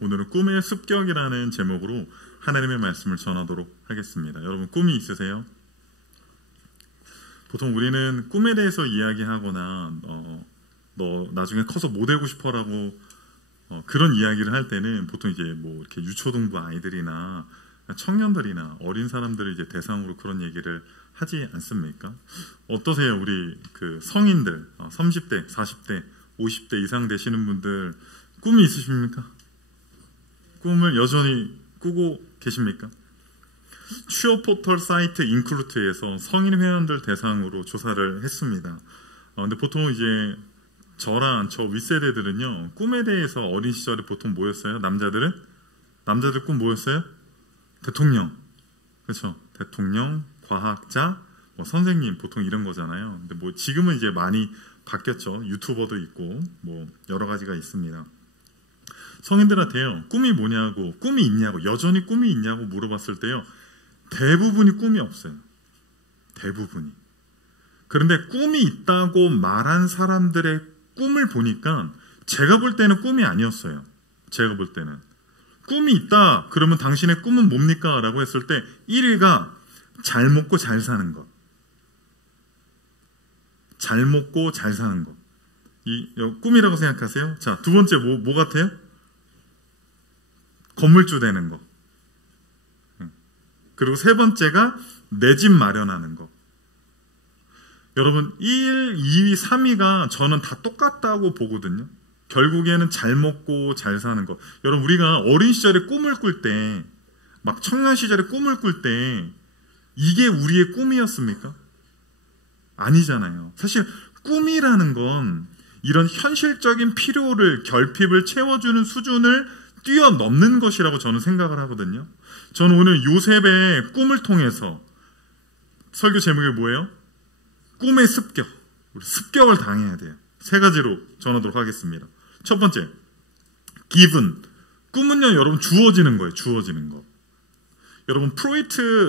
오늘은 꿈의 습격이라는 제목으로 하나님의 말씀을 전하도록 하겠습니다. 여러분, 꿈이 있으세요? 보통 우리는 꿈에 대해서 이야기하거나 너 나중에 커서 뭐 되고 싶어라고 그런 이야기를 할 때는 보통 이제 뭐 이렇게 유초등부 아이들이나 청년들이나 어린 사람들을 이제 대상으로 그런 얘기를 하지 않습니까? 어떠세요? 우리 그 성인들 30대, 40대, 50대 이상 되시는 분들 꿈이 있으십니까? 꿈을 여전히 꾸고 계십니까? 취업 포털 사이트 인클루트에서 성인 회원들 대상으로 조사를 했습니다. 근데 보통 이제 저랑 저 윗세대들은요, 꿈에 대해서 어린 시절에 보통 뭐였어요? 남자들 꿈 뭐였어요? 대통령, 그렇죠? 대통령, 과학자, 뭐 선생님, 보통 이런 거잖아요. 근데 뭐 지금은 이제 많이 바뀌었죠. 유튜버도 있고 뭐 여러 가지가 있습니다. 성인들한테요, 꿈이 뭐냐고, 꿈이 있냐고, 여전히 꿈이 있냐고 물어봤을 때요, 대부분이 꿈이 없어요. 대부분이. 그런데 꿈이 있다고 말한 사람들의 꿈을 보니까 제가 볼 때는 꿈이 아니었어요. 제가 볼 때는. 꿈이 있다 그러면 당신의 꿈은 뭡니까? 라고 했을 때 1위가 잘 먹고 잘 사는 것. 잘 먹고 잘 사는 것. 이 꿈이라고 생각하세요? 자, 두 번째 뭐 같아요? 건물주 되는 거. 그리고 세 번째가 내 집 마련하는 거. 여러분 1, 2위, 3위가 저는 다 똑같다고 보거든요. 결국에는 잘 먹고 잘 사는 거. 여러분 우리가 어린 시절에 꿈을 꿀 때, 막 청년 시절에 꿈을 꿀 때 이게 우리의 꿈이었습니까? 아니잖아요. 사실 꿈이라는 건 이런 현실적인 필요를, 결핍을 채워주는 수준을 뛰어넘는 것이라고 저는 생각을 하거든요. 저는 오늘 요셉의 꿈을 통해서 설교 제목이 뭐예요? 꿈의 습격. 우리 습격을 당해야 돼요. 세 가지로 전하도록 하겠습니다. 첫 번째, given. 꿈은요, 여러분 주어지는 거예요. 주어지는 거. 여러분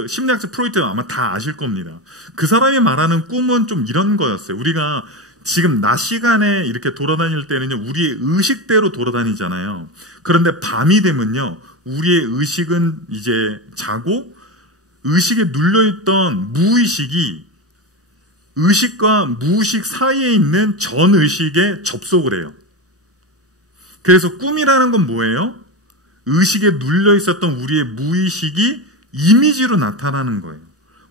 심리학자 프로이트 아마 다 아실 겁니다. 그 사람이 말하는 꿈은 좀 이런 거였어요. 우리가 지금 낮 시간에 이렇게 돌아다닐 때는요, 우리의 의식대로 돌아다니잖아요. 그런데 밤이 되면요, 우리의 의식은 이제 자고 의식에 눌려있던 무의식이 의식과 무의식 사이에 있는 전의식에 접속을 해요. 그래서 꿈이라는 건 뭐예요? 의식에 눌려있었던 우리의 무의식이 이미지로 나타나는 거예요.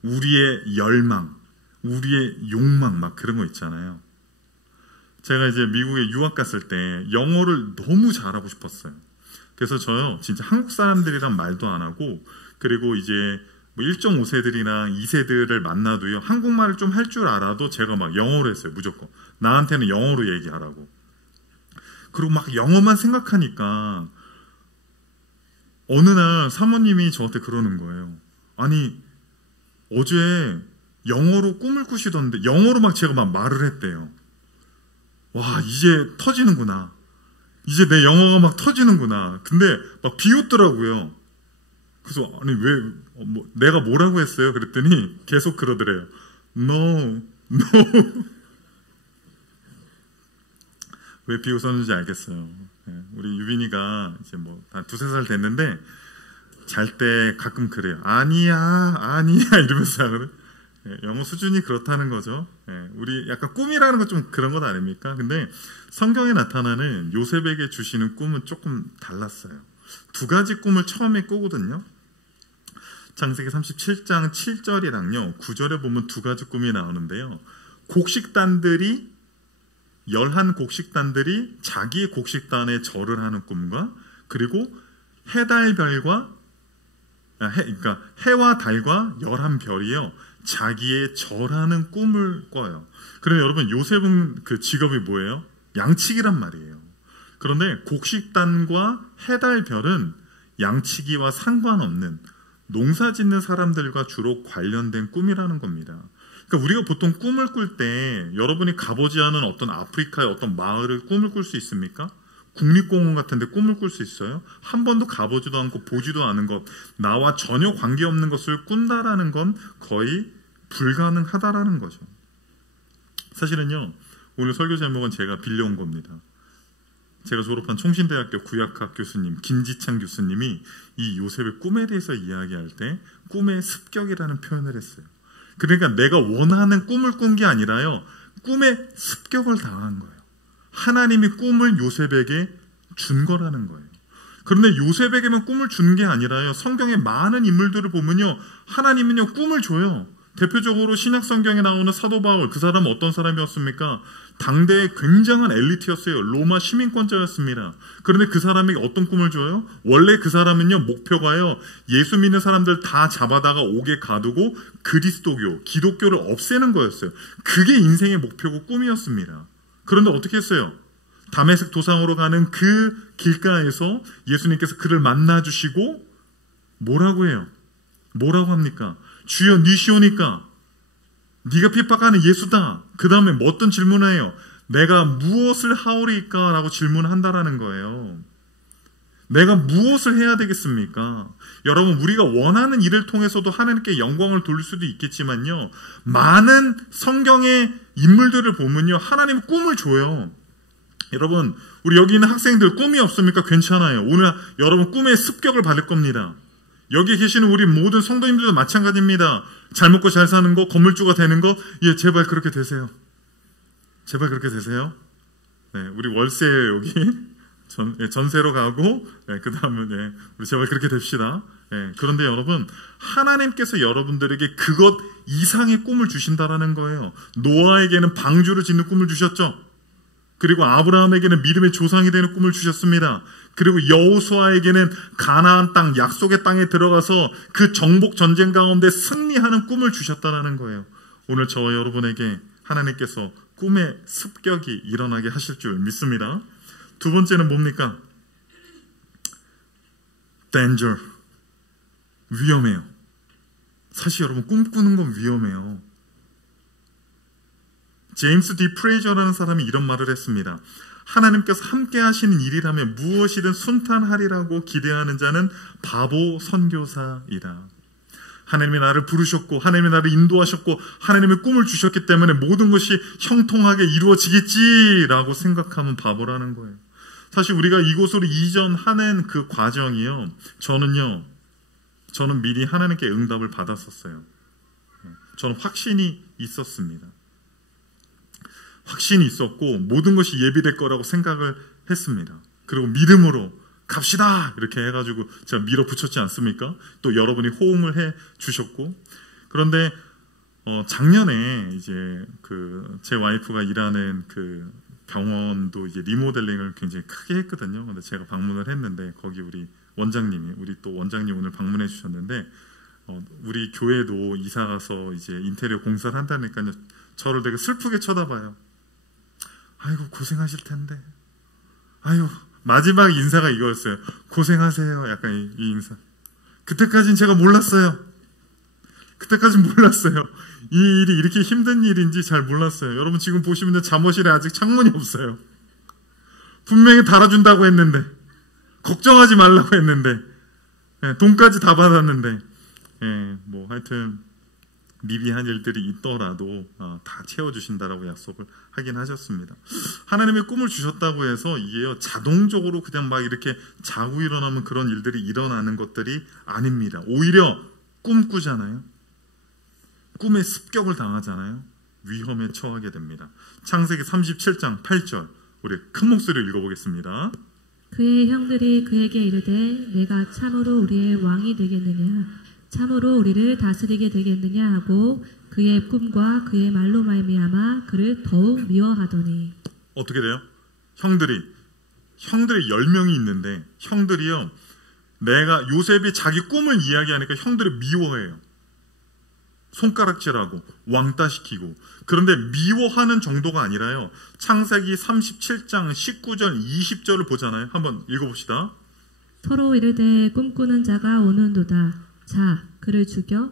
우리의 열망, 우리의 욕망, 막 그런 거 있잖아요. 제가 이제 미국에 유학 갔을 때 영어를 너무 잘하고 싶었어요. 그래서 저요, 진짜 한국 사람들이랑 말도 안 하고, 그리고 이제 뭐 1.5세들이나 2세들을 만나도요, 한국말을 좀 할 줄 알아도 제가 막 영어로 했어요, 무조건. 나한테는 영어로 얘기하라고. 그리고 막 영어만 생각하니까 어느 날 사모님이 저한테 그러는 거예요. 아니, 어제 영어로 꿈을 꾸시던데 영어로 막 제가 막 말을 했대요. 와, 이제 터지는구나. 이제 내 영어가 막 터지는구나. 근데 막 비웃더라고요. 그래서 아니 왜 내가 뭐라고 했어요? 그랬더니 계속 그러더래요. No. 왜 비웃었는지 알겠어요. 우리 유빈이가 이제 뭐 한 2-3살 됐는데 잘 때 가끔 그래요. 아니야 이러면서 하거든. 영어 수준이 그렇다는 거죠. 우리 약간 꿈이라는 건 좀 그런 것 아닙니까? 근데 성경에 나타나는 요셉에게 주시는 꿈은 조금 달랐어요. 2가지 꿈을 처음에 꾸거든요. 창세기 37장 7절이랑요 9절에 보면 2가지 꿈이 나오는데요. 곡식단들이 11곡식단들이 자기 곡식단에 절을 하는 꿈과, 그리고 그러니까 해와 달과 11별이요 자기의 절하는 꿈을 꿔요. 그럼 여러분 요셉은 그 직업이 뭐예요? 양치기란 말이에요. 그런데 곡식단과 해, 달, 별은 양치기와 상관없는 농사 짓는 사람들과 주로 관련된 꿈이라는 겁니다. 그러니까 우리가 보통 꿈을 꿀 때 여러분이 가보지 않은 어떤 아프리카의 어떤 마을을 꿈을 꿀 수 있습니까? 국립공원 같은 데 꿈을 꿀 수 있어요? 한 번도 가보지도 않고 보지도 않은 것, 나와 전혀 관계없는 것을 꾼다라는 건 거의 불가능하다라는 거죠. 사실은요, 오늘 설교 제목은 제가 빌려온 겁니다. 제가 졸업한 총신대학교 구약학 교수님 김지창 교수님이 이 요셉의 꿈에 대해서 이야기할 때 꿈의 습격이라는 표현을 했어요. 그러니까 내가 원하는 꿈을 꾼 게 아니라요, 꿈에 습격을 당한 거예요. 하나님이 꿈을 요셉에게 준 거라는 거예요. 그런데 요셉에게만 꿈을 준 게 아니라요, 성경의 많은 인물들을 보면요, 하나님은요 꿈을 줘요. 대표적으로 신약 성경에 나오는 사도 바울, 그 사람은 어떤 사람이었습니까? 당대의 굉장한 엘리트였어요. 로마 시민권자였습니다. 그런데 그 사람에게 어떤 꿈을 줘요? 원래 그 사람은요, 목표가요, 예수 믿는 사람들 다 잡아다가 옥에 가두고 그리스도교, 기독교를 없애는 거였어요. 그게 인생의 목표고 꿈이었습니다. 그런데 어떻게 했어요? 다메섹 도상으로 가는 그 길가에서 예수님께서 그를 만나주시고 뭐라고 해요? 뭐라고 합니까? 주여 니시오니까, 네가 핍박하는 예수다. 그 다음에 뭐 어떤 질문을 해요? 내가 무엇을 하오리까? 라고 질문한다라는 거예요. 내가 무엇을 해야 되겠습니까? 여러분, 우리가 원하는 일을 통해서도 하나님께 영광을 돌릴 수도 있겠지만요, 많은 성경의 인물들을 보면요, 하나님은 꿈을 줘요. 여러분, 우리 여기 있는 학생들 꿈이 없습니까? 괜찮아요. 오늘 여러분 꿈의 습격을 받을 겁니다. 여기 계시는 우리 모든 성도님들도 마찬가지입니다. 잘 먹고 잘 사는 거, 건물주가 되는 거, 예, 제발 그렇게 되세요. 제발 그렇게 되세요. 네, 우리 월세 여기 전세로 가고, 그 다음은 우리 제발 그렇게 됩시다. 그런데 여러분, 하나님께서 여러분들에게 그것 이상의 꿈을 주신다라는 거예요. 노아에게는 방주를 짓는 꿈을 주셨죠. 그리고 아브라함에게는 믿음의 조상이 되는 꿈을 주셨습니다. 그리고 여호수아에게는 가나안 땅, 약속의 땅에 들어가서 그 정복 전쟁 가운데 승리하는 꿈을 주셨다는 거예요. 오늘 저와 여러분에게 하나님께서 꿈의 습격이 일어나게 하실 줄 믿습니다. 두 번째는 뭡니까? danger. 위험해요. 사실 여러분, 꿈꾸는 건 위험해요. 제임스 디 프레이저라는 사람이 이런 말을 했습니다. 하나님께서 함께 하시는 일이라면 무엇이든 순탄하리라고 기대하는 자는 바보 선교사이다. 하나님이 나를 부르셨고 하나님이 나를 인도하셨고 하나님의 꿈을 주셨기 때문에 모든 것이 형통하게 이루어지겠지라고 생각하면 바보라는 거예요. 사실 우리가 이곳으로 이전하는 그 과정이요, 저는 미리 하나님께 응답을 받았었어요. 저는 확신이 있었습니다. 확신이 있었고 모든 것이 예비될 거라고 생각을 했습니다. 그리고 믿음으로 갑시다 이렇게 해가지고 제가 밀어붙였지 않습니까? 또 여러분이 호응을 해 주셨고, 그런데 작년에 이제 제 와이프가 일하는 그 병원도 이제 리모델링을 굉장히 크게 했거든요. 근데 제가 방문을 했는데 거기 우리 원장님이, 우리 또 원장님 오늘 방문해 주셨는데, 우리 교회도 이사 가서 이제 인테리어 공사를 한다니까요, 저를 되게 슬프게 쳐다봐요. 아이고 고생하실 텐데, 아유, 마지막 인사가 이거였어요. 고생하세요. 약간 이 인사. 그때까지는 제가 몰랐어요. 이 일이 이렇게 힘든 일인지 잘 몰랐어요. 여러분 지금 보시면 잠옷실에 아직 창문이 없어요. 분명히 달아준다고 했는데, 걱정하지 말라고 했는데, 돈까지 다 받았는데, 뭐 하여튼 미비한 일들이 있더라도 다 채워주신다라고 약속을 하긴 하셨습니다. 하나님의 꿈을 주셨다고 해서 이게요, 자동적으로 그냥 막 이렇게 자고 일어나면 그런 일들이 일어나는 것들이 아닙니다. 오히려 꿈꾸잖아요. 꿈에 습격을 당하잖아요. 위험에 처하게 됩니다. 창세기 37장 8절, 우리 큰 목소리로 읽어보겠습니다. 그의 형들이 그에게 이르되 내가 참으로 우리의 왕이 되겠느냐, 참으로 우리를 다스리게 되겠느냐 하고 그의 꿈과 그의 말로 말미암아 그를 더욱 미워하더니. 어떻게 돼요? 형들이 10명이 있는데, 형들이요, 요셉이 자기 꿈을 이야기하니까 형들이 미워해요. 손가락질하고 왕따시키고. 그런데 미워하는 정도가 아니라요, 창세기 37장 19절 20절을 보잖아요. 한번 읽어봅시다. 서로 이르되 꿈꾸는 자가 오는도다. 자, 그를 죽여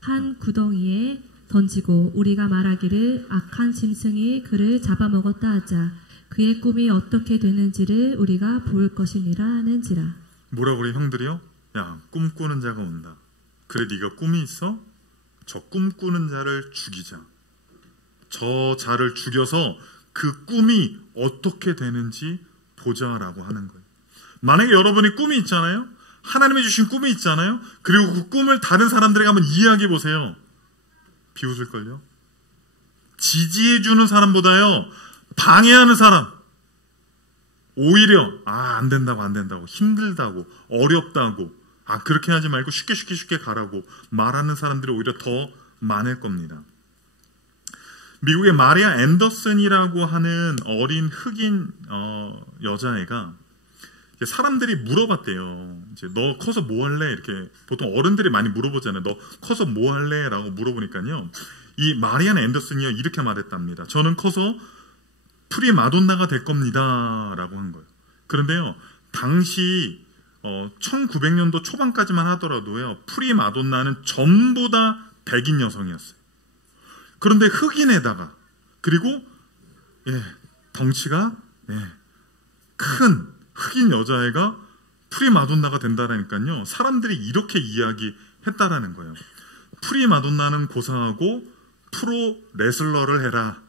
한 구덩이에 던지고 우리가 말하기를 악한 짐승이 그를 잡아먹었다 하자. 그의 꿈이 어떻게 되는지를 우리가 볼 것이니라 하는지라. 뭐라 그래 형들이요? 야, 꿈꾸는 자가 온다. 그래 네가 꿈이 있어? 저 꿈꾸는 자를 죽이자. 저 자를 죽여서 그 꿈이 어떻게 되는지 보자라고 하는 거예요. 만약에 여러분이 꿈이 있잖아요. 하나님이 주신 꿈이 있잖아요. 그리고 그 꿈을 다른 사람들에게 한번 이야기해 보세요. 비웃을걸요? 지지해주는 사람보다요, 방해하는 사람, 오히려 안 된다고 힘들다고 어렵다고 그렇게 하지 말고 쉽게 가라고 말하는 사람들이 오히려 더 많을 겁니다. 미국의 마리아 앤더슨이라고 하는 어린 흑인 여자애가 사람들이 물어봤대요. 이제 너 커서 뭐 할래? 이렇게 보통 어른들이 많이 물어보잖아요. 너 커서 뭐 할래? 라고 물어보니까요. 이 마리아 앤더슨이요 이렇게 말했답니다. 저는 커서 프리마돈나가 될 겁니다. 라고 한 거예요. 그런데요. 당시 1900년도 초반까지만 하더라도요. 프리마돈나는 전부 다 백인 여성이었어요. 그런데 흑인에다가 그리고 덩치가 큰 흑인 여자애가 프리마돈나가 된다라니까요. 사람들이 이렇게 이야기했다라는 거예요. 프리마돈나는 고사하고 프로 레슬러를 해라.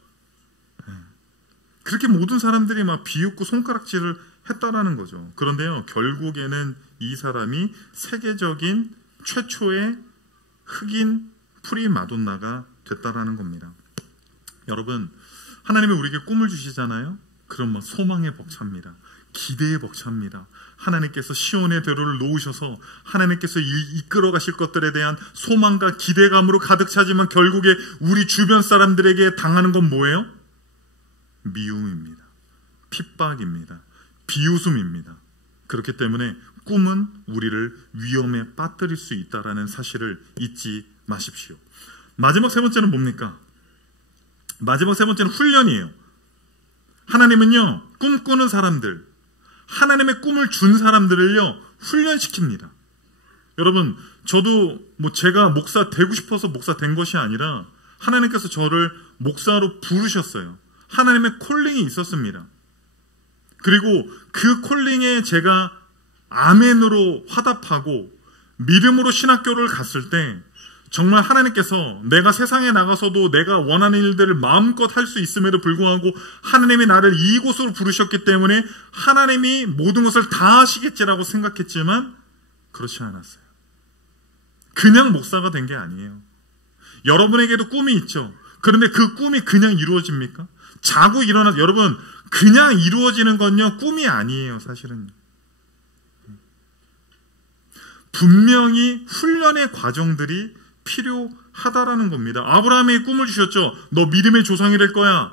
그렇게 모든 사람들이 막 비웃고 손가락질을 했다라는 거죠. 그런데요, 결국에는 이 사람이 세계적인 최초의 흑인 프리마돈나가 됐다라는 겁니다. 여러분, 하나님이 우리에게 꿈을 주시잖아요. 그럼 막 소망에 벅찹니다. 기대에 벅찹니다. 하나님께서 시온의 대로를 놓으셔서 하나님께서 이끌어 가실 것들에 대한 소망과 기대감으로 가득 차지만 결국에 우리 주변 사람들에게 당하는 건 뭐예요? 미움입니다. 핍박입니다. 비웃음입니다. 그렇기 때문에 꿈은 우리를 위험에 빠뜨릴 수 있다는 사실을 잊지 마십시오. 마지막 세 번째는 뭡니까? 마지막 세 번째는 훈련이에요. 하나님은요, 꿈꾸는 사람들, 하나님의 꿈을 준 사람들을요, 훈련시킵니다. 여러분, 저도 제가 목사 되고 싶어서 목사 된 것이 아니라 하나님께서 저를 목사로 부르셨어요. 하나님의 콜링이 있었습니다. 그리고 그 콜링에 제가 아멘으로 화답하고 믿음으로 신학교를 갔을 때 정말 하나님께서 내가 세상에 나가서도 내가 원하는 일들을 마음껏 할 수 있음에도 불구하고 하나님이 나를 이곳으로 부르셨기 때문에 하나님이 모든 것을 다 하시겠지라고 생각했지만 그렇지 않았어요. 그냥 목사가 된 게 아니에요. 여러분에게도 꿈이 있죠. 그런데 그 꿈이 그냥 이루어집니까? 자고 일어나서 여러분, 그냥 이루어지는 건요, 꿈이 아니에요, 사실은. 분명히 훈련의 과정들이 필요하다라는 겁니다. 아브라함에게 꿈을 주셨죠. 너 믿음의 조상이 될 거야.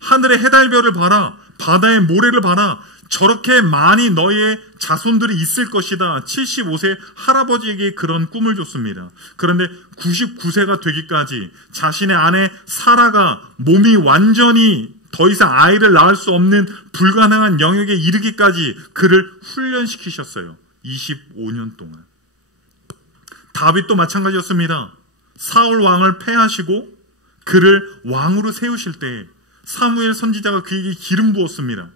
하늘의 해달별을 봐라. 바다의 모래를 봐라. 저렇게 많이 너의 자손들이 있을 것이다. 75세 할아버지에게 그런 꿈을 줬습니다. 그런데 99세가 되기까지 자신의 아내 사라가 몸이 완전히 더 이상 아이를 낳을 수 없는 불가능한 영역에 이르기까지 그를 훈련시키셨어요. 25년 동안. 다윗도 마찬가지였습니다. 사울 왕을 패하시고 그를 왕으로 세우실 때 사무엘 선지자가 그에게 기름 부었습니다.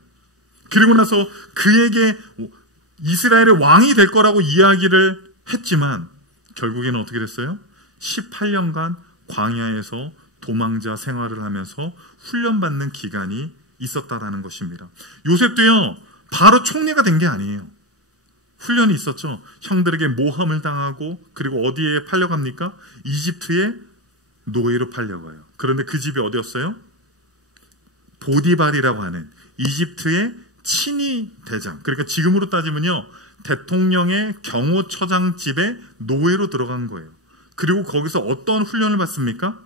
그리고 나서 그에게 이스라엘의 왕이 될 거라고 이야기를 했지만 결국에는 어떻게 됐어요? 18년간 광야에서 도망자 생활을 하면서 훈련받는 기간이 있었다라는 것입니다. 요셉도요, 바로 총리가 된 게 아니에요. 훈련이 있었죠. 형들에게 모함을 당하고 그리고 어디에 팔려갑니까? 이집트의 노예로 팔려가요. 그런데 그 집이 어디였어요? 보디발이라고 하는 이집트의 친위 대장, 그러니까 지금으로 따지면요, 대통령의 경호처장 집에 노예로 들어간 거예요. 그리고 거기서 어떤 훈련을 받습니까?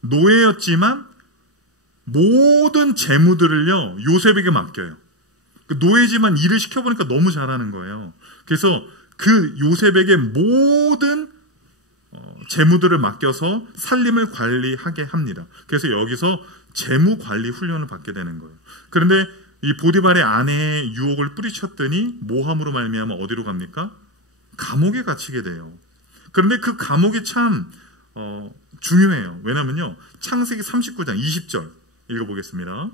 노예였지만 모든 재무들을요, 요셉에게 맡겨요. 노예지만 일을 시켜보니까 너무 잘하는 거예요. 그래서 그 요셉에게 모든 재무들을 맡겨서 살림을 관리하게 합니다. 그래서 여기서 재무관리 훈련을 받게 되는 거예요. 그런데 이 보디발의 아내의 유혹을 뿌리쳤더니 모함으로 말미암아 어디로 갑니까? 감옥에 갇히게 돼요. 그런데 그 감옥이 참 중요해요. 왜냐면요, 창세기 39장 20절 읽어보겠습니다.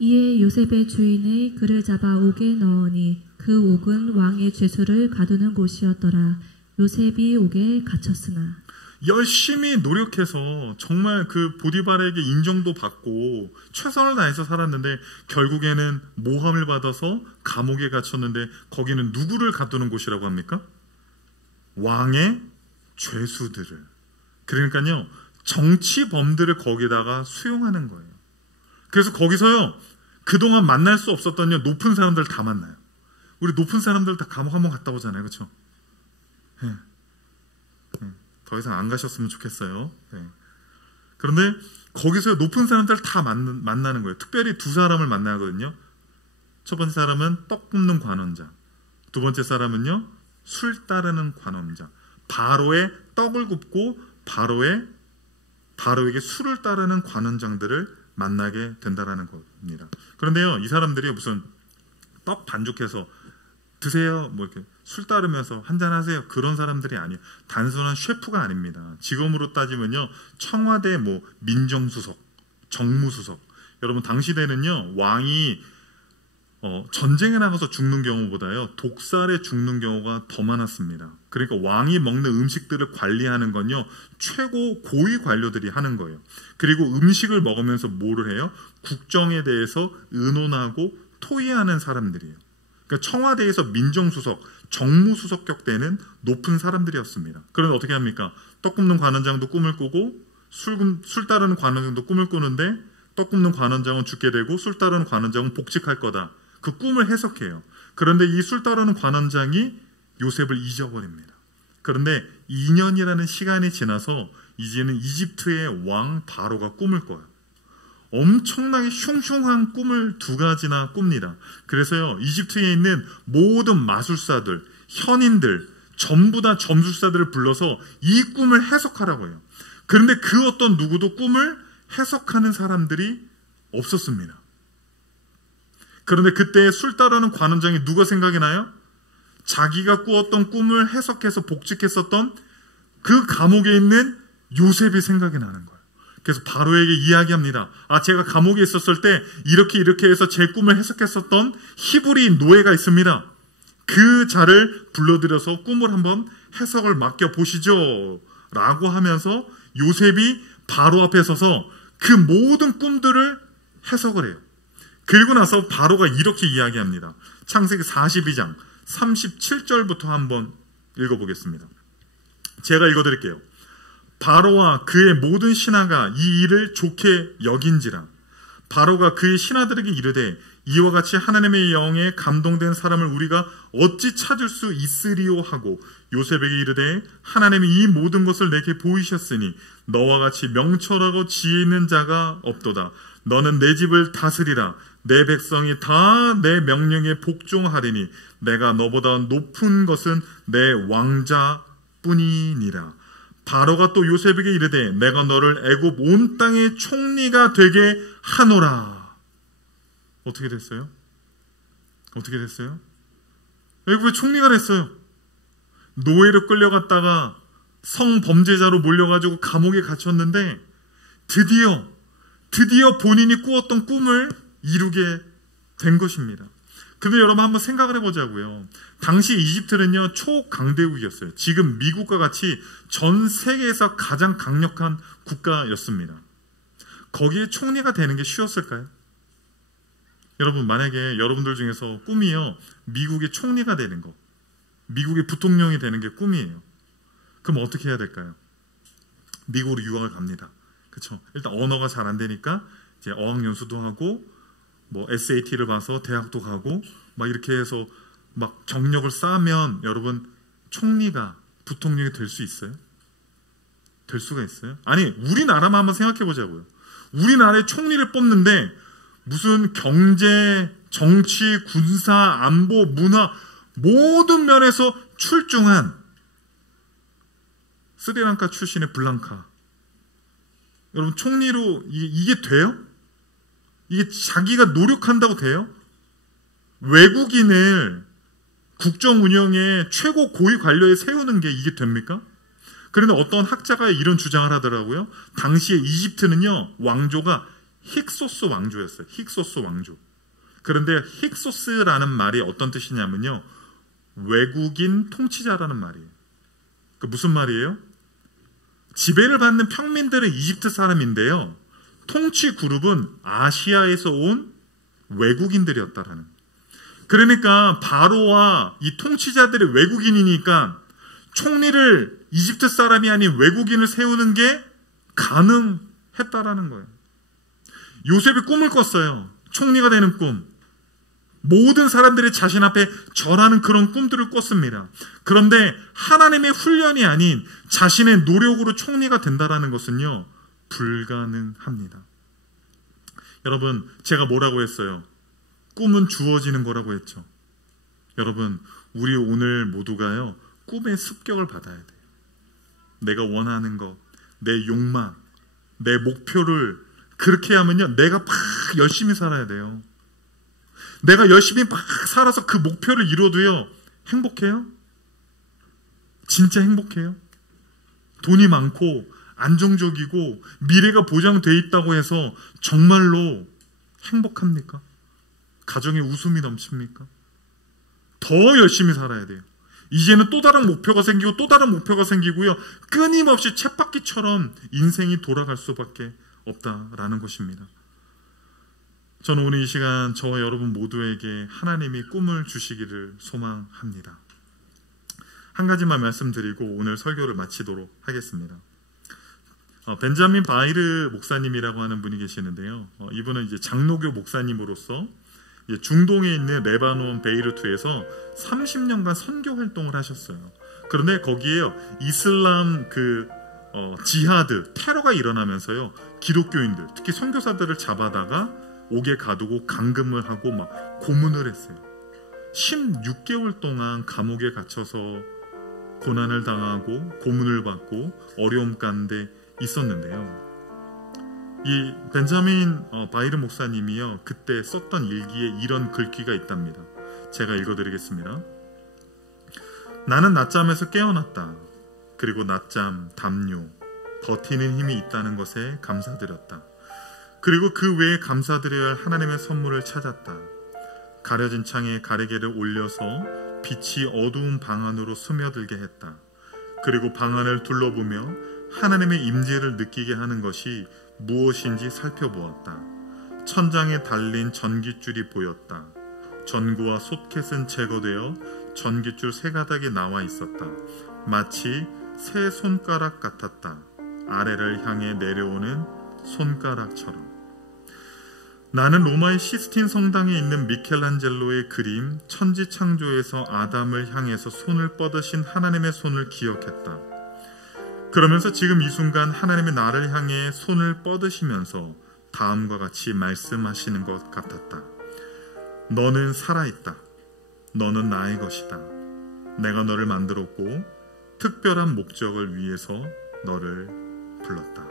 이에 요셉의 주인이 그를 잡아 옥에 넣으니 그 옥은 왕의 죄수를 가두는 곳이었더라. 요셉이 옥에 갇혔으나. 열심히 노력해서 정말 그 보디발에게 인정도 받고 최선을 다해서 살았는데 결국에는 모함을 받아서 감옥에 갇혔는데 거기는 누구를 가두는 곳이라고 합니까? 왕의 죄수들을. 그러니까요, 정치범들을 거기다가 수용하는 거예요. 그래서 거기서요, 그동안 만날 수 없었던 높은 사람들 다 만나요. 우리 높은 사람들 다 감옥 한번 갔다 오잖아요. 그렇죠? 네. 더 이상 안 가셨으면 좋겠어요. 네. 그런데 거기서 높은 사람들 다 만나는 거예요. 특별히 두 사람을 만나거든요. 첫 번째 사람은 떡 굽는 관원자, 두 번째 사람은요, 술 따르는 관원자. 바로의 떡을 굽고 바로에게 술을 따르는 관원장들을 만나게 된다라는 겁니다. 그런데요, 이 사람들이 무슨 떡 반죽해서 드세요, 뭐 이렇게 술 따르면서 한잔 하세요, 그런 사람들이 아니에요. 단순한 셰프가 아닙니다. 직업으로 따지면요, 청와대 민정수석, 정무수석. 여러분, 당시 때는요, 왕이 전쟁에 나가서 죽는 경우보다요, 독살에 죽는 경우가 더 많았습니다. 그러니까 왕이 먹는 음식들을 관리하는 건요, 최고 고위 관료들이 하는 거예요. 그리고 음식을 먹으면서 뭐를 해요? 국정에 대해서 의논하고 토의하는 사람들이에요. 그러니까 청와대에서 민정수석, 정무수석격 되는 높은 사람들이었습니다. 그런데 어떻게 합니까? 떡 굽는 관원장도 꿈을 꾸고 술 따르는 관원장도 꿈을 꾸는데 떡 굽는 관원장은 죽게 되고 술 따르는 관원장은 복직할 거다. 그 꿈을 해석해요. 그런데 이 술 따르는 관원장이 요셉을 잊어버립니다. 그런데 2년이라는 시간이 지나서 이제는 이집트의 왕 바로가 꿈을 꿔요. 엄청나게 흉흉한 꿈을 두 가지나 꿉니다. 그래서요, 이집트에 있는 모든 마술사들, 현인들, 전부 다 점술사들을 불러서 이 꿈을 해석하라고 해요. 그런데 그 어떤 누구도 꿈을 해석하는 사람들이 없었습니다. 그런데 그때 술 따르는 관원장이 누가 생각이 나요? 자기가 꾸었던 꿈을 해석해서 복직했었던 그 감옥에 있는 요셉이 생각이 나는 거예요. 그래서 바로에게 이야기합니다. 제가 감옥에 있었을 때 이렇게 해서 제 꿈을 해석했었던 히브리 노예가 있습니다. 그 자를 불러들여서 꿈을 한번 해석을 맡겨보시죠 라고 하면서 요셉이 바로 앞에 서서 그 모든 꿈들을 해석을 해요. 그리고 나서 바로가 이렇게 이야기합니다. 창세기 42장 37절부터 한번 읽어보겠습니다. 제가 읽어드릴게요. 바로와 그의 모든 신하가 이 일을 좋게 여긴지라. 바로가 그의 신하들에게 이르되 이와 같이 하나님의 영에 감동된 사람을 우리가 어찌 찾을 수 있으리요 하고 요셉에게 이르되 하나님이 이 모든 것을 내게 보이셨으니 너와 같이 명철하고 지혜 있는 자가 없도다. 너는 내 집을 다스리라. 내 백성이 다 내 명령에 복종하리니 내가 너보다 높은 것은 내 왕자뿐이니라. 바로가 또 요셉에게 이르되 내가 너를 애굽 온 땅의 총리가 되게 하노라. 어떻게 됐어요? 어떻게 됐어요? 애굽의 총리가 됐어요. 노예로 끌려갔다가 성범죄자로 몰려가지고 감옥에 갇혔는데 드디어 본인이 꾸었던 꿈을 이루게 된 것입니다. 근데 여러분 한번 생각을 해보자고요. 당시 이집트는요, 초강대국이었어요. 지금 미국과 같이 전 세계에서 가장 강력한 국가였습니다. 거기에 총리가 되는 게 쉬웠을까요? 여러분, 만약에 여러분들 중에서 꿈이요, 미국의 총리가 되는 거, 미국의 부통령이 되는 게 꿈이에요. 그럼 어떻게 해야 될까요? 미국으로 유학을 갑니다. 그렇죠? 일단 언어가 잘 안 되니까 이제 어학연수도 하고 SAT를 봐서 대학도 가고 막 이렇게 해서 막 경력을 쌓으면 여러분 총리가 부통령이 될 수 있어요? 될 수가 있어요? 아니, 우리나라만 한번 생각해 보자고요. 우리나라의 총리를 뽑는데 무슨 경제, 정치, 군사, 안보, 문화 모든 면에서 출중한 스리랑카 출신의 블랑카, 여러분 총리로 이게 돼요? 이게 자기가 노력한다고 돼요? 외국인을 국정 운영의 최고 고위 관료에 세우는 게 이게 됩니까? 그런데 어떤 학자가 이런 주장을 하더라고요. 당시에 이집트는요, 왕조가 힉소스 왕조였어요. 힉소스 왕조. 그런데 힉소스라는 말이 어떤 뜻이냐면요, 외국인 통치자라는 말이에요. 그 무슨 말이에요? 지배를 받는 평민들은 이집트 사람인데요. 통치 그룹은 아시아에서 온 외국인들이었다라는. 그러니까 바로와 이 통치자들이 외국인이니까 총리를 이집트 사람이 아닌 외국인을 세우는 게 가능했다라는 거예요. 요셉이 꿈을 꿨어요. 총리가 되는 꿈. 모든 사람들이 자신 앞에 절하는 그런 꿈들을 꿨습니다. 그런데 하나님의 훈련이 아닌 자신의 노력으로 총리가 된다라는 것은요, 불가능합니다. 여러분, 제가 뭐라고 했어요? 꿈은 주어지는 거라고 했죠. 여러분, 우리 오늘 모두가요, 꿈의 습격을 받아야 돼요. 내가 원하는 것, 내 욕망, 내 목표를 그렇게 하면요, 내가 막 열심히 살아야 돼요. 내가 열심히 막 살아서 그 목표를 이뤄도요, 행복해요? 진짜 행복해요? 돈이 많고 안정적이고 미래가 보장돼 있다고 해서 정말로 행복합니까? 가정에 웃음이 넘칩니까? 더 열심히 살아야 돼요. 이제는 또 다른 목표가 생기고 또 다른 목표가 생기고요, 끊임없이 쳇바퀴처럼 인생이 돌아갈 수밖에 없다라는 것입니다. 저는 오늘 이 시간 저와 여러분 모두에게 하나님이 꿈을 주시기를 소망합니다. 한 가지만 말씀드리고 오늘 설교를 마치도록 하겠습니다. 벤자민 바이르 목사님이라고 하는 분이 계시는데요. 이분은 이제 장로교 목사님으로서 중동에 있는 레바논 베이루트에서 30년간 선교 활동을 하셨어요. 그런데 거기에요, 이슬람 지하드, 테러가 일어나면서요, 기독교인들, 특히 선교사들을 잡아다가 옥에 가두고 감금을 하고 막 고문을 했어요. 16개월 동안 감옥에 갇혀서 고난을 당하고 고문을 받고 어려움 가운데 있었는데요. 이 벤자민 바이르 목사님이요, 그때 썼던 일기에 이런 글귀가 있답니다. 제가 읽어드리겠습니다. 나는 낮잠에서 깨어났다. 그리고 낮잠, 담요, 버티는 힘이 있다는 것에 감사드렸다. 그리고 그 외에 감사드려야 할 하나님의 선물을 찾았다. 가려진 창에 가리개를 올려서 빛이 어두운 방 안으로 스며들게 했다. 그리고 방 안을 둘러보며 하나님의 임재를 느끼게 하는 것이 무엇인지 살펴보았다. 천장에 달린 전깃줄이 보였다. 전구와 소켓은 제거되어 전깃줄 세 가닥이 나와 있었다. 마치 새 손가락 같았다. 아래를 향해 내려오는 손가락처럼. 나는 로마의 시스틴 성당에 있는 미켈란젤로의 그림 천지창조에서 아담을 향해서 손을 뻗으신 하나님의 손을 기억했다. 그러면서 지금 이 순간 하나님의 나를 향해 손을 뻗으시면서 다음과 같이 말씀하시는 것 같았다. 너는 살아있다. 너는 나의 것이다. 내가 너를 만들었고 특별한 목적을 위해서 너를 불렀다.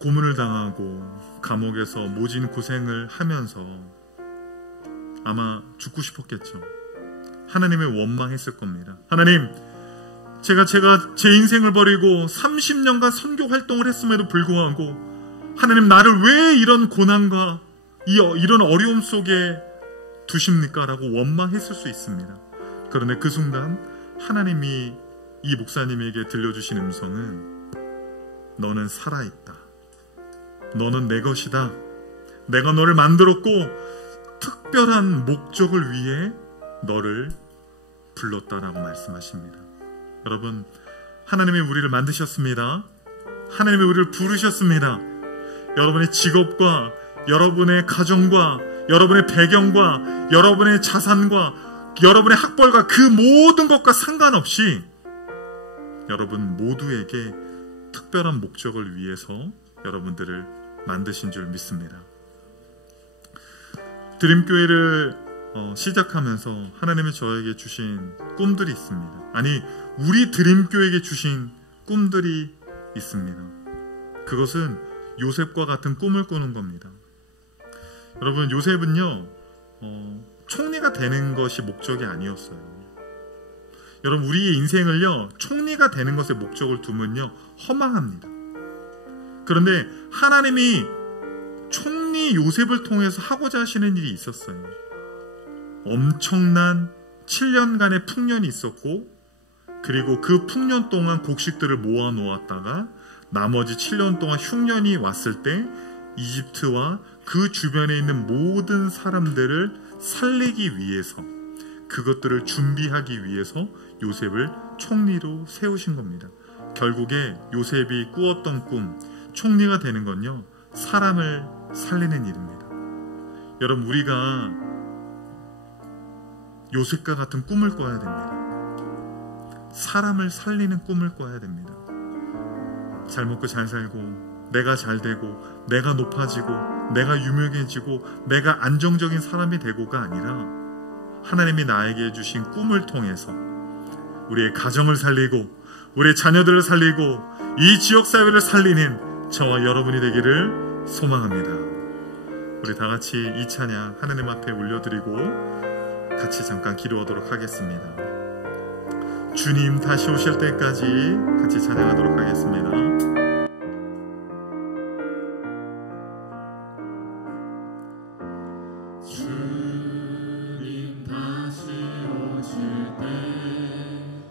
고문을 당하고 감옥에서 모진 고생을 하면서 아마 죽고 싶었겠죠. 하나님을 원망했을 겁니다. 하나님, 제가 제 인생을 버리고 30년간 선교 활동을 했음에도 불구하고 하나님, 나를 왜 이런 고난과 이런 어려움 속에 두십니까? 라고 원망했을 수 있습니다. 그런데 그 순간 하나님이 이 목사님에게 들려주신 음성은 너는 살아있다. 너는 내 것이다. 내가 너를 만들었고 특별한 목적을 위해 너를 불렀다라고 말씀하십니다. 여러분, 하나님이 우리를 만드셨습니다. 하나님이 우리를 부르셨습니다. 여러분의 직업과 여러분의 가정과 여러분의 배경과 여러분의 자산과 여러분의 학벌과 그 모든 것과 상관없이 여러분 모두에게 특별한 목적을 위해서 여러분들을 만드신 줄 믿습니다. 드림교회를 시작하면서 하나님이 저에게 주신 꿈들이 있습니다. 아니, 우리 드림교회에게 주신 꿈들이 있습니다. 그것은 요셉과 같은 꿈을 꾸는 겁니다. 여러분, 요셉은요, 총리가 되는 것이 목적이 아니었어요. 여러분, 우리의 인생을요, 총리가 되는 것에 목적을 두면요, 허망합니다. 그런데 하나님이 총리 요셉을 통해서 하고자 하시는 일이 있었어요. 엄청난 7년간의 풍년이 있었고 그리고 그 풍년 동안 곡식들을 모아 놓았다가 나머지 7년 동안 흉년이 왔을 때 이집트와 그 주변에 있는 모든 사람들을 살리기 위해서, 그것들을 준비하기 위해서 요셉을 총리로 세우신 겁니다. 결국에 요셉이 꾸었던 꿈, 총리가 되는 건요, 사람을 살리는 일입니다. 여러분, 우리가 요셉과 같은 꿈을 꿔야 됩니다. 사람을 살리는 꿈을 꿔야 됩니다. 잘 먹고 잘 살고, 내가 잘 되고, 내가 높아지고, 내가 유명해지고, 내가 안정적인 사람이 되고가 아니라 하나님이 나에게 주신 꿈을 통해서 우리의 가정을 살리고, 우리의 자녀들을 살리고, 이 지역사회를 살리는 저와 여러분이 되기를 소망합니다. 우리 다 같이 이 찬양 하나님 앞에 올려드리고 같이 잠깐 기도하도록 하겠습니다. 주님 다시 오실 때까지 같이 찬양하도록 하겠습니다. 주님 다시 오실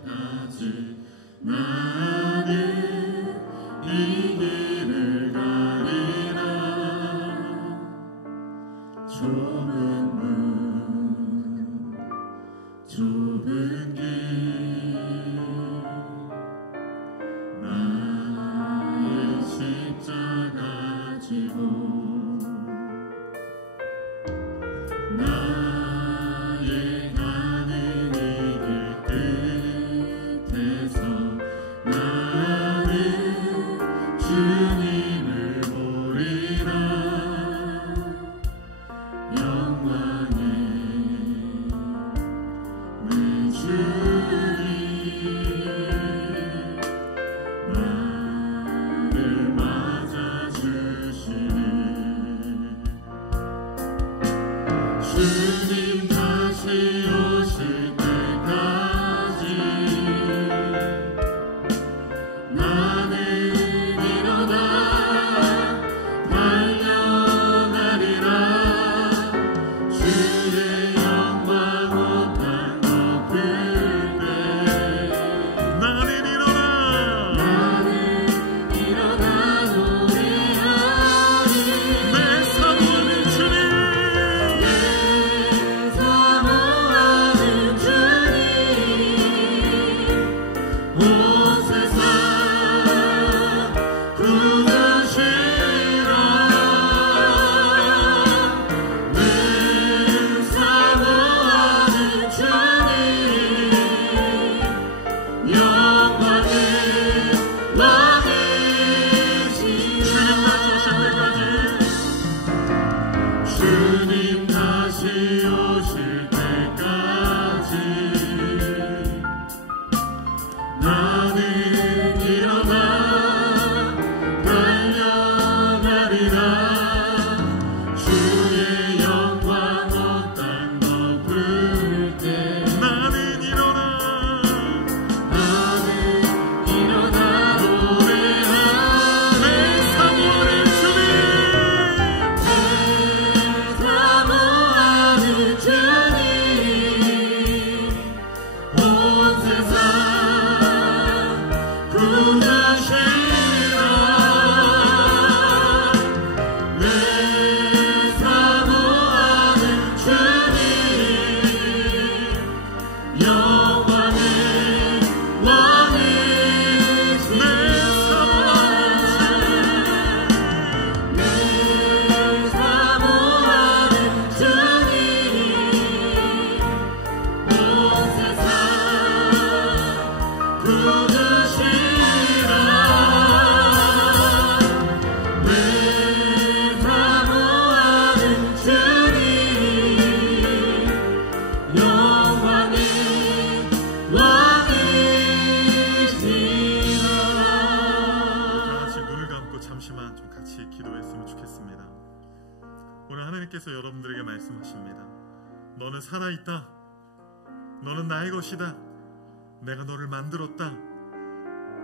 때까지 나는 이 길을 가리라. 좁은 문 좁은 길 나의 십자가 지고 나의 가는 이 길 끝에서 나는 주님을 보리라. 영광의 내 주님 나를 맞아주시니 주님 다시 오실 때까지 나는 일어나 달려가리라. 주의 영광 온 땅 덮을 때 나는 일어나 노래하리. 내 사모하는 주님 내 사모하는 주님 온 세상 구주시라. 내 사모하는 주님 영광의 왕이시라. 주님 다시 오실 때까지 나는 일어나 달려가리라. 주의 영광 온 땅 덮을 때 나는 일어나 노래하리. 내 사모하는 주님 내 사모하는 주님 온 세상 구주시라. 내 사모하는 주님 영광의 왕이시라. 내 사모하는 주님 온 세상 구주시라. 내 사모하는 주님 영광의 왕이시라. 다 같이 눈을 감고 잠시만 좀 같이 기도했으면 좋겠습니다. 오늘 하나님께서 여러분들에게 말씀하십니다. 너는 살아있다. 너는 나의 것이다. 내가 너를 만들었다.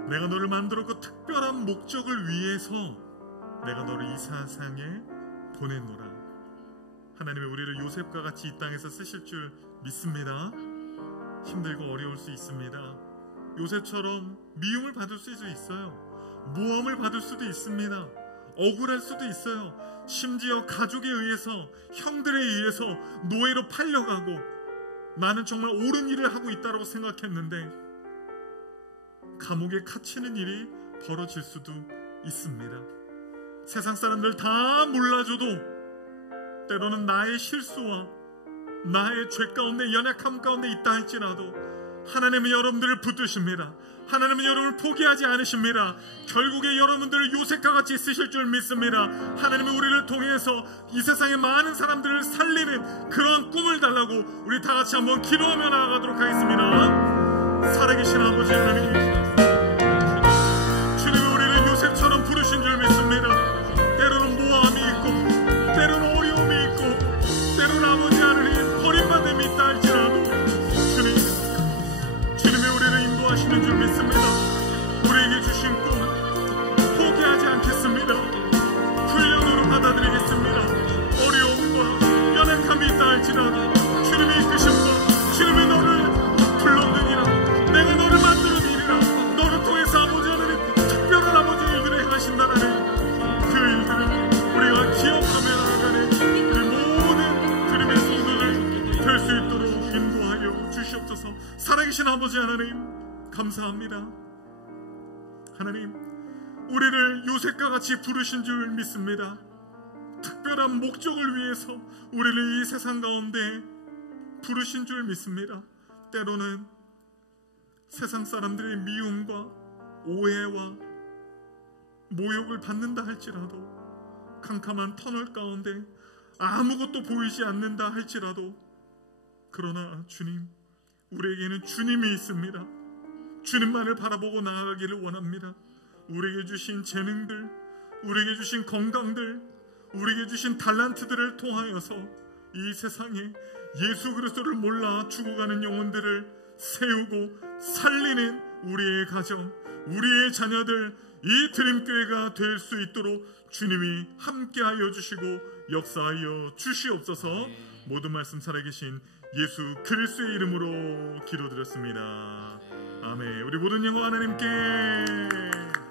내가 너를 만들었고 특별한 목적을 위해서 내가 너를 이 세상에 보냈노라. 하나님이 우리를 요셉과 같이 이 땅에서 쓰실 줄 믿습니다. 힘들고 어려울 수 있습니다. 요셉처럼 미움을 받을 수도 있어요. 모함을 받을 수도 있습니다. 억울할 수도 있어요. 심지어 가족에 의해서, 형들에 의해서 노예로 팔려가고 나는 정말 옳은 일을 하고 있다고 생각했는데 감옥에 갇히는 일이 벌어질 수도 있습니다. 세상 사람들 다 몰라줘도 때로는 나의 실수와 나의 죄 가운데, 연약함 가운데 있다 할지라도 하나님은 여러분들을 붙드십니다. 하나님은 여러분을 포기하지 않으십니다. 결국에 여러분들을 요셉과 같이 쓰실 줄 믿습니다. 하나님은 우리를 통해서 이 세상의 많은 사람들을 살리는 그런 꿈을 달라고 우리 다 같이 한번 기도하며 나아가도록 하겠습니다. 살아계신 아버지 하나님, 주님이 우리를 요셉처럼 부르신 줄 믿습니다. 때로는 모함이 있고 때로는 어려움이 있고 때로는 아버지 하나님 버림받음이 있다 할지라도 주님이 우리를 인도하시는 줄 믿습니다. 우리에게 주신 꿈 포기하지 않겠습니다. 훈련으로 받아들이겠습니다. 어려움과 연약함이 있다 할지라도 주님의 이끄심과 주님이 너를 불렀느니라, 내가 너를 만들었느니라, 너를 통해서 아버지 하나님 특별한 아버지의 일을 행하신다는 그 일들을 우리가 기억하며 나아가는 우리 모든 주님의 성도들 될 수 있도록 인도하여 주시옵소서. 살아계신 아버지 하나님 감사합니다. 하나님, 우리를 요셉과 같이 부르신 줄 믿습니다. 특별한 목적을 위해서 우리를 이 세상 가운데 부르신 줄 믿습니다. 때로는 세상 사람들의 미움과 오해와 모욕을 받는다 할지라도, 캄캄한 터널 가운데 아무것도 보이지 않는다 할지라도, 그러나 주님, 우리에게는 주님이 있습니다. 주님만을 바라보고 나아가기를 원합니다. 우리에게 주신 재능들, 우리에게 주신 건강들, 우리에게 주신 달란트들을 통하여서 이 세상에 예수 그리스도를 몰라 죽어가는 영혼들을 세우고 살리는 우리의 가정, 우리의 자녀들, 이 드림교회가 될 수 있도록 주님이 함께하여 주시고 역사하여 주시옵소서. 모든 말씀 살아계신 예수 그리스도의 이름으로 기도드렸습니다. 아멘. 우리 모든 영광 하나님께.